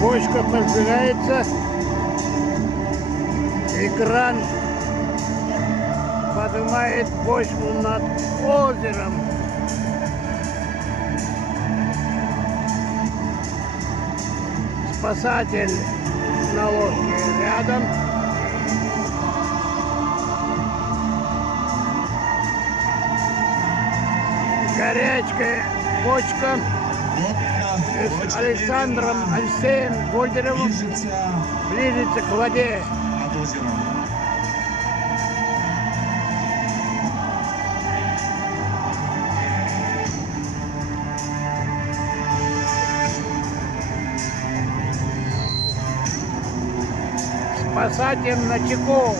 Бочка поджигается. Экран поднимает бочку над озером. Спасатель на лодке рядом. Горячая бочка с Александром Алексеем Гольдеровым близится к воде. Над озером. Спасатель на чеку.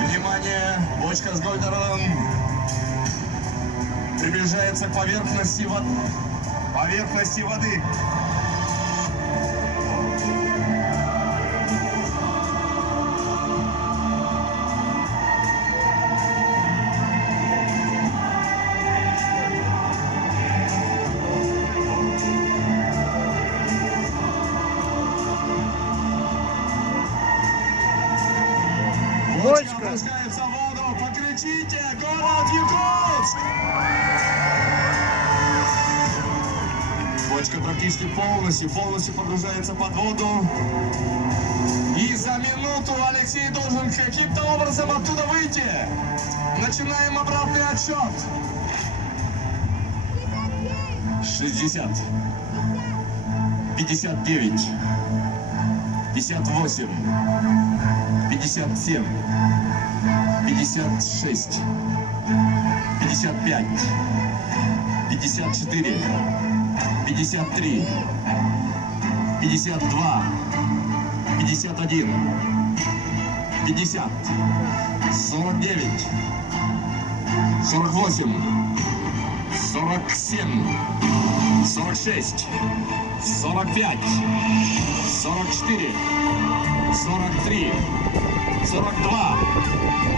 Внимание, бочка с Гольдеровым приближается к поверхности воды. Бочка. Опускается в воду. Покричите, город Якутск! Бочка практически полностью погружается под воду. И за минуту Алексей должен каким-то образом оттуда выйти. Начинаем обратный отсчет. 60. 59. 58. 57, 56, 55, 54, 53, 52, 51, 50, 49, 48, 47, 46, 45, 44, 43, 42,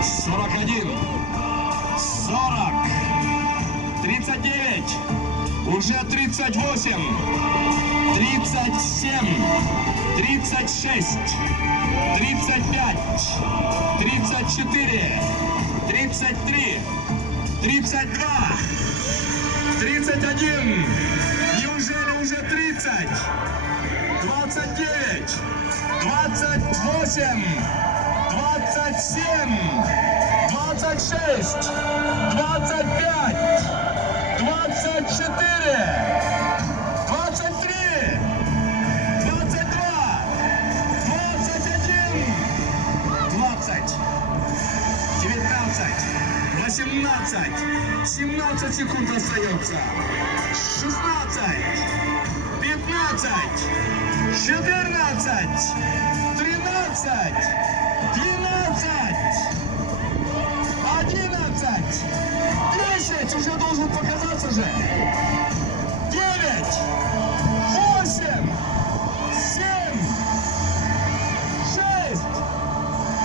41, 40, 39, уже 38, 37, 36, 35, 34, 33, 32, 31, неужели уже 30, 29, 28, 27, 26, 25, 24, 23, 22, 21, 20, 19, 18, 17 секунд остается, 16, 15, 14, 13, 12, 11, 10, уже должен показаться же. 9, 8, 7, 6,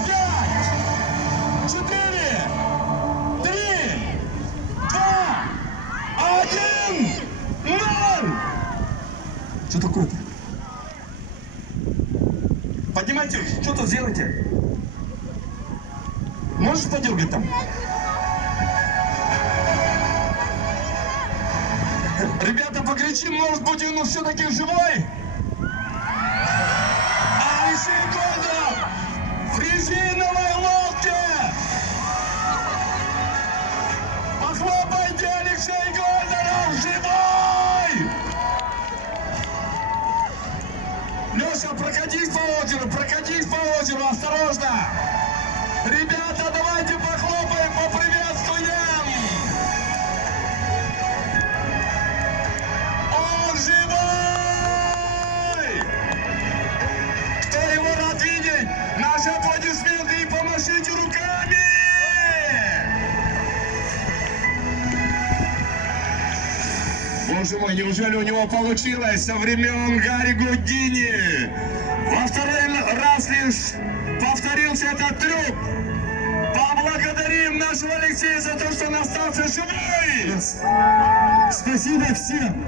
5, 4, 3, 2, 1, 0. Что такое-то? Поднимайте, что-то сделайте. Можешь подергать там? Ребята, покричим, может быть, он все-таки живой? Алексей Гольдеров в резиновой лодке! Похлопайте, Алексей Гольдеров живой! Леша, прокатись по озеру, осторожно! Ребята, давайте похлопаем, поприветствуем! Он живой! Кто его рад видеть? Наши аплодисменты и помашите руками! Боже мой, неужели у него получилось со времен Гарри Гудини? Во второй раз лишь повторился этот трюк. Поблагодарим! Благодарим нашего Алексея за то, что он остался живой! Спасибо всем!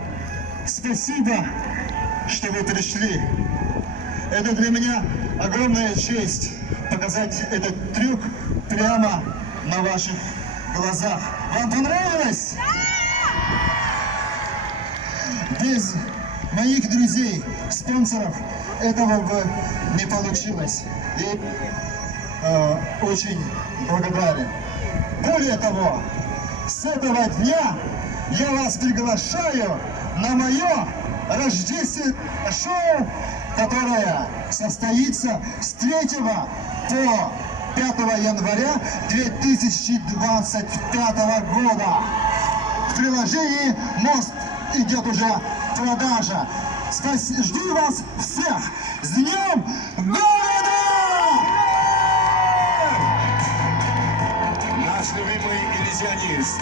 Спасибо, что вы пришли. Это для меня огромная честь показать этот трюк прямо на ваших глазах. Вам понравилось? Без моих друзей, спонсоров, этого бы не получилось. И очень благодарен. Более того, с этого дня я вас приглашаю на мое рождественское шоу, которое состоится с 3 по 5 января 2025 года. В приложении «Мост» идет уже продажа. Жду вас всех! С Днем города! Наш любимый иллюзионист.